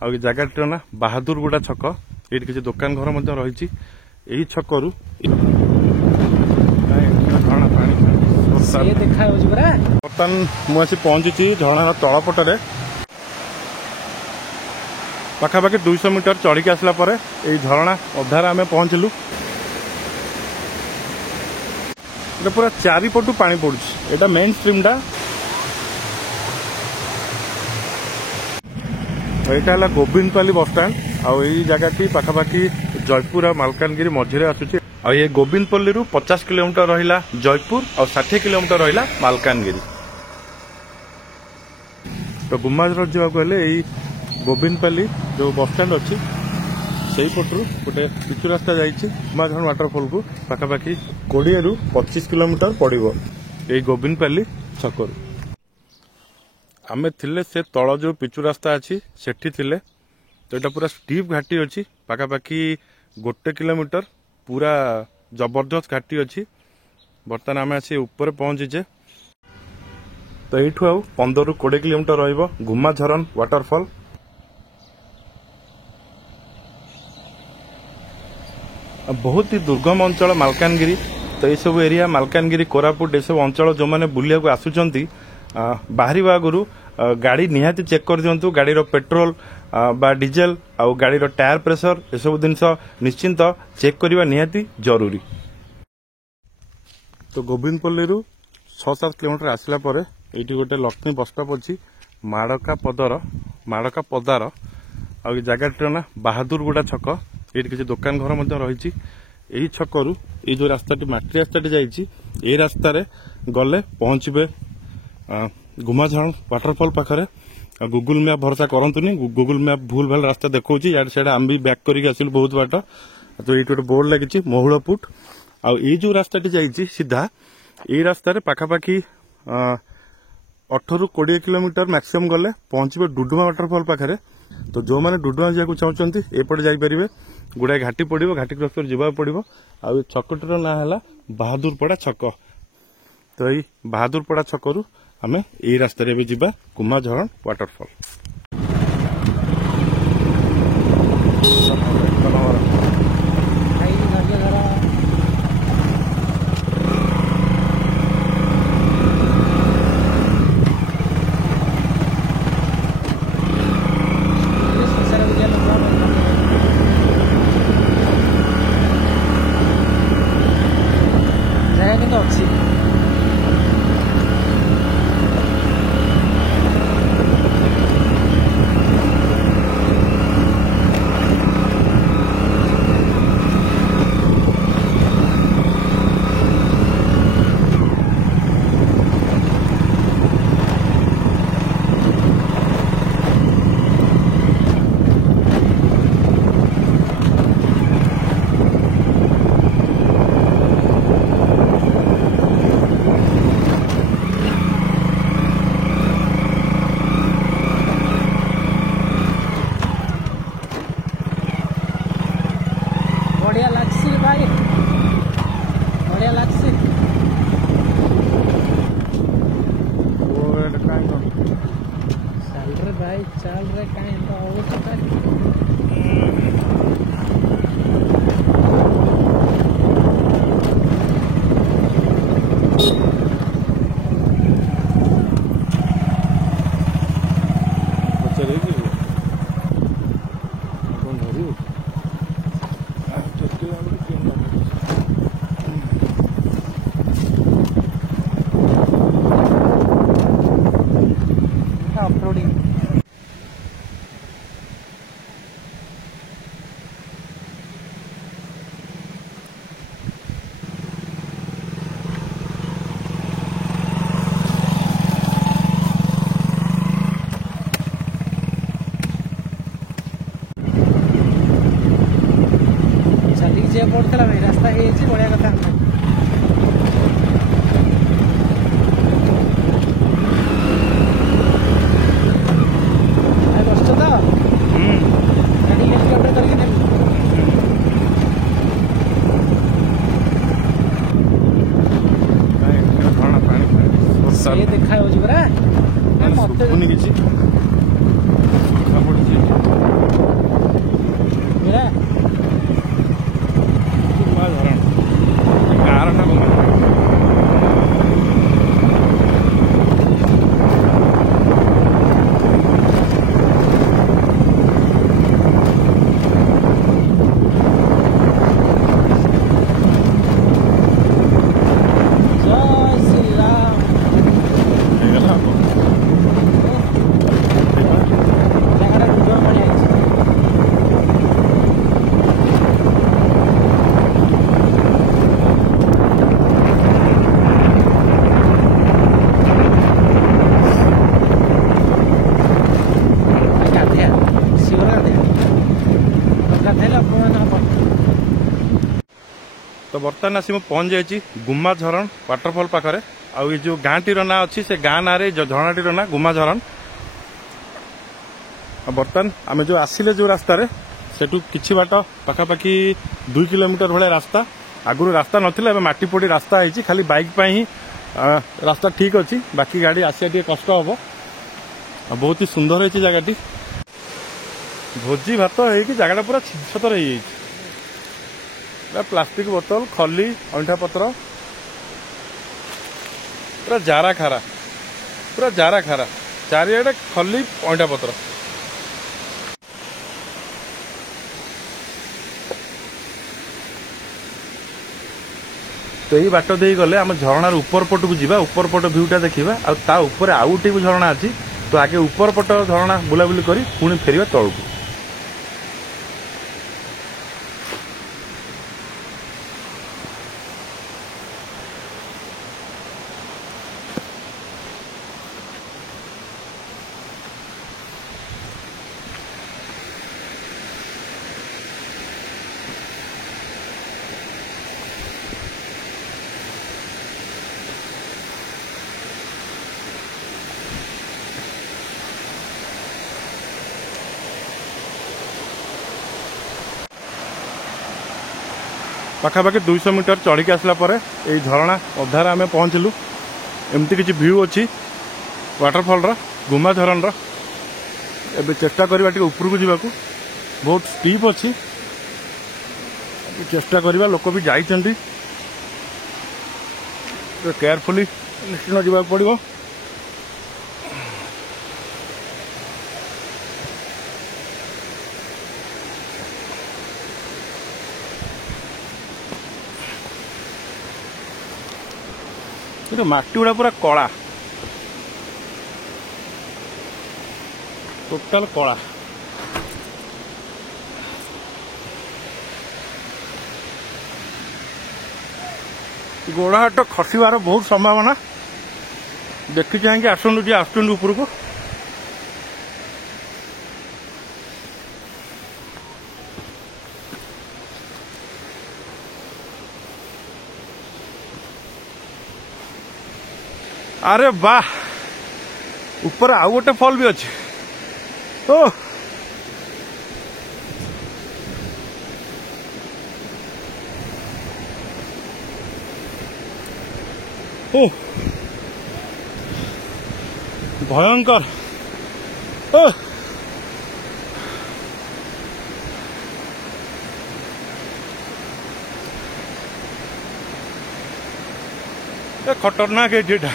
जगाटर ना बहादुरगुड़ा छक ये किसी दुकान घर रही छकु बर्तमान मुझे पहुंची झरणार तलपटे पाखापाखि 200 मीटर चढ़ी आसला झरणा अधार आम पहुंचलु पूरा चारिपटू पानी पड़ुछि एटा मेन स्ट्रीम टा एटा हला गोविंदपाली बस स्टैंड आउ एई जगह पाखापाखि जयपुर और मालकानगिरी मझे आसुछि आ ये गोविंदपल्ली रु 50 किलोमीटर रहिला जयपुर और 60 किलोमीटर रहिला मालकानगिरी। तो गुम्माझर जावाक हेले एई गोविंदपाली जो बस स्टैंड अच्छी से पटू गोटे पिचु रास्ता जाइए गुम्माझर वाटरफॉल को पाखापाखि 20 रु 25 किलोमीटर पड़ो ये गोविंदपाली छकु आम थिले से तल जो पिचु रास्ता अच्छी सेठी थिले तो यहाँ पूरा स्टीप घाटी अच्छी पाखापाखि 1 किलोमीटर पूरा जबरदस्त घाटी अच्छी बर्तमान आम आसी ऊपर पहुंचीचे तो यू आउ 15 रु 20 किलोमीटर रहिबो गुम्माझरन वाटरफॉल। बहुत ही दुर्गम अंचल मालकानगिरी तो ये सब एरिया मालकानगिरी कोरापुट ये सब अंचल जो मैंने बुलिया को आसुचंती बाहरी आगु गाड़ी निहाती चेक कर दिंतु गाड़ी रो पेट्रोल बा डीजेल आउ गाड़ी रो टायर प्रेशर ये सब जिनस निश्चिंत चेक करवा निहाती जरूरी। तो गोविंदपल्ली रु 6-7 किलोमीटर आसला परे एठी गोटे लक्ष्मी बस स्टॉप अच्छी माड़का पदार आ जगाटर ना बहादुरगुड़ा छक ये किसी दुकान घर रही छकु ये जो रास्ता माटी रास्ता जाइए रास्ता गले पहुंचे गुम्माझरण वाटरफॉल पाखे गूगल मैप भरोसा करतुनी गूगल मैप भूल भाल रास्ता देखा याडे आम भी बैक करके आसिलु बहुत बाट तो ये गोटे बोर्ड लगी महुलपुट आ जो रास्ता जाइए सीधा ये रास्ता पाखापाखि 18 रु 20 किलोमीटर मैक्सिमम गले पहुंचे डुडुमा वाटरफॉल पाखे तो जो मैंने डुडुमा जाकू चाहते एपटे जापर गुड़ाए घाटी पड़ो घाटी क्रॉस कर जावाक पड़ो आ छकटर ना है बहादुरपड़ा छक तो ये बहादुरपड़ा छकु आम यही रास्तार जा गुम्माझरण वाटरफॉल। चल रे कहीं अपलोडिंग जे पड़ता भाई रास्ता है बढ़िया कथा बस तो गाड़ी हेलीकॉप्टर करके ये देखा पड़ा मत तो बर्तमान आसी पहुंच जाइए गुम्मा झरण वाटरफॉल पाखरे आउ ये जो गाँटीर ना अच्छी से गाँ ना झरणाटीर ना गुम्मा झरण। बर्तमान आम जो आसिले जो रास्तार सेठू किछि बाट पाखापाखि 2 किलोमीटर भाया रास्ता आगुरी रास्ता नाला माटी पड़ी रास्ता है खाली बाइक ही रास्ता ठीक अच्छी बाकी गाड़ी आसिया टे कष्ट हम। बहुत ही सुंदर है जगह भोजी भात हो जगह पूरा छतर हो प्लास्टिक बोतल खली अंठा पत्र पूरा जारा खारा चारिआडे खली अंठा पत्र। तो यही बाट दे गले आम झरणार ऊपर पट को जीवा ऊपर पट भ्यूटा देखा आउ गोटे भी झरणा अच्छी तो आगे ऊपर पट झरणा बुलाबुली करी पुणी फेरिया तौक। पाखापाखि 200 मीटर चढ़ी के आसला परे ये झरणा अधार आम पहुँचलु। एमती किसी व्यू अच्छी वाटरफॉल गुम्मा झरण एबे चेष्टा करवा ऊपर को जावाक बहुत स्टीप अच्छी चेष्टा करवा लोक भी जाइछंती केयरफुली निश्चित जावाक पड़ो। माटी गुड़ा पूरा कला टोटाल कला गोड़ हाथ खसबार बहुत संभावना देखी चाहिए आसतु जी आसुँच ऊपर को। अरे वाह ऊपर आउ गोटे फॉल भी अच्छे ओ ओ भयंकर ओ खतरनाक है जेटा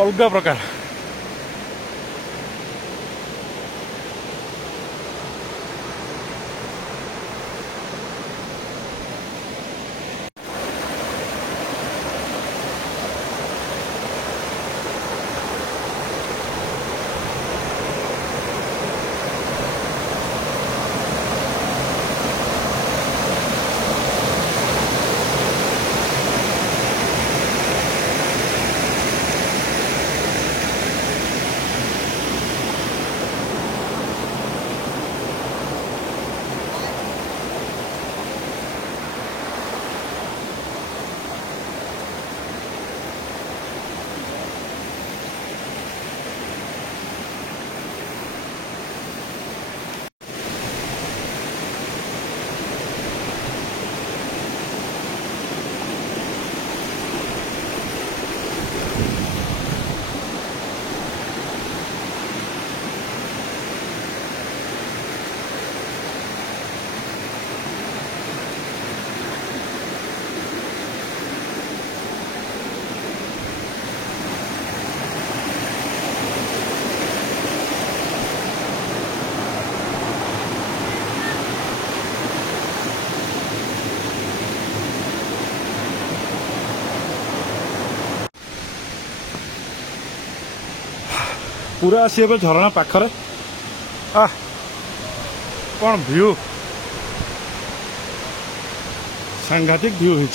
अलग प्रकार। पूरा आसी झरणा पाखरे कौन व्यू सांघातिक व्यू है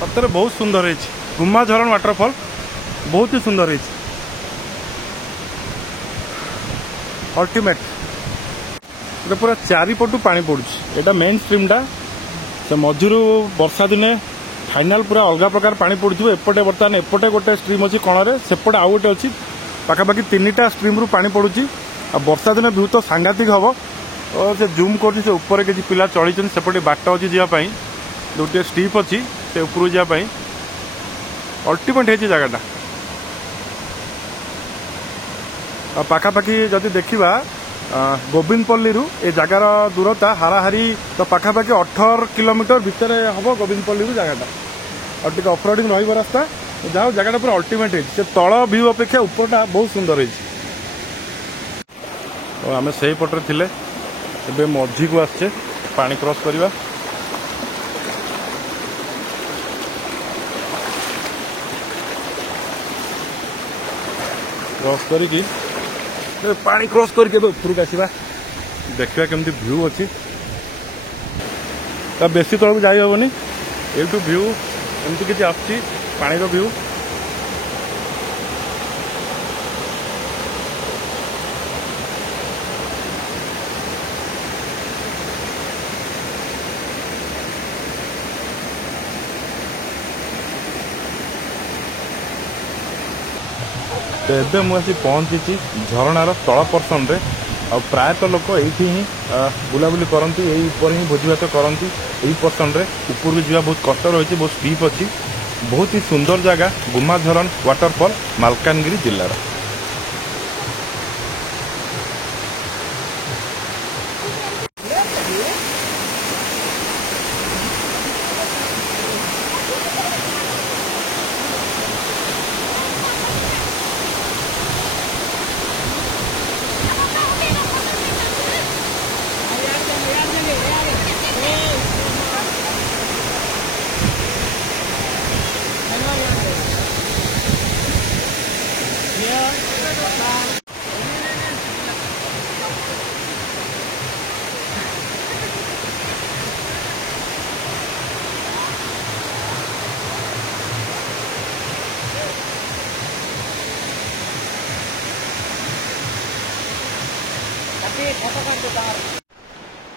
सतरे बहुत सुंदर है गुम्मा झरण वाटरफॉल बहुत ही सुंदर है। अल्टीमेट ये पूरा चारिपटू पानी पड़ुछ एटा मेन स्ट्रीमटा से मझिरू वर्षा दिने फाइनाल पूरा अलग प्रकार पानी पड़ुथिबो एपटे बर्तमान एपटे गोटे स्ट्रीम अछि कोणरे सेपटे आउ गोटे अछि पाखापाखि 3टा स्ट्रीम रु पानी पड़ुछि आ वर्षा दिने व्यू तो सांघातिक हबो और से जूम कर ऊपर किसी पिला चढ़ी सेपटे बाट अच्छी जावाई गोटे स्टीप अच्छी से ऊपर जावाई अल्टीमेट है जगटा पाखापाखि जदि देखा गोविंदपल्ली ए जगार दूरता हाराहारी तो पाखापाखि 18 किलोमीटर भितर हम गोविंदपल्ली जगटा और टे अफरोडिंग रही रास्ता जहाँ जगटा पूरा अल्टीमेट है तल व्यू अपेक्षा ऊपरटा बहुत सुंदर है आम से पटे थिले ଏବେ ମଝିକୁ ଆସିଛେ ପାଣି କ୍ରସ୍ କରିବା କ୍ରସ୍ କରିକି ପାଣି କ୍ରସ୍ କରିକି ଏବେ ଉପରକୁ ଆସିବା ଦେଖିବା କେମିତି ଭ୍ୟୁ ଅଛି ତା ବେଶୀ ତଳକୁ ଯାଇ ହେବନି ଏଇଠୁ ଭ୍ୟୁ ଏମିତି କିଛି ଆସୁଛି ପାଣିର ଭ୍ୟୁ तो एबे मुझे पहुंची झरणार तल पर्सन रे आ प्रायतः लोक ये बुलाबुली करती यही ऊपर ही भोजी भात करती यही पर्सन रे ऊपर को जावा बहुत कष्ट रही बहुत स्टीप अच्छी बहुत ही सुंदर जगह गुमाझरण वाटरफॉल मालकानगिरी जिलार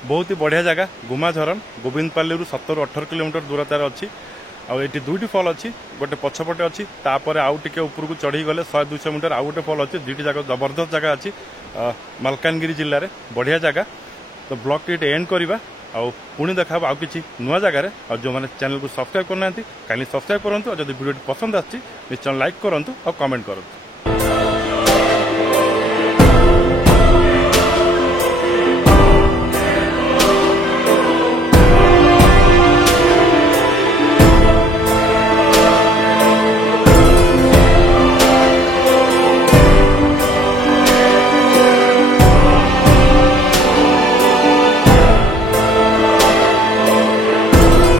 बहुत ही बढ़िया जगह गुमाझरण गोविंदपल्ली 17-18 किलोमीटर दूरतार अच्छी आठी 2टी फल अच्छी गोटे पछपटे अच्छी तापर आउ टिके ऊपर को चढ़ी गले 100-200 मीटर आउ गोटे फल अच्छी 2टी जगह जबरदस्त जगह अच्छी मालकानगिरी जिले में बढ़िया जगह तो ब्लॉग टी एंड करवा आउ पुणी देखा आउ किसी नुआ जगार और जो मैंने चैनल को सब्सक्राइब करना काइंडली सब्सक्राइब करूँ और जब वीडियो पसंद आछि निश्चय लाइक करूँ और कमेंट करूँ।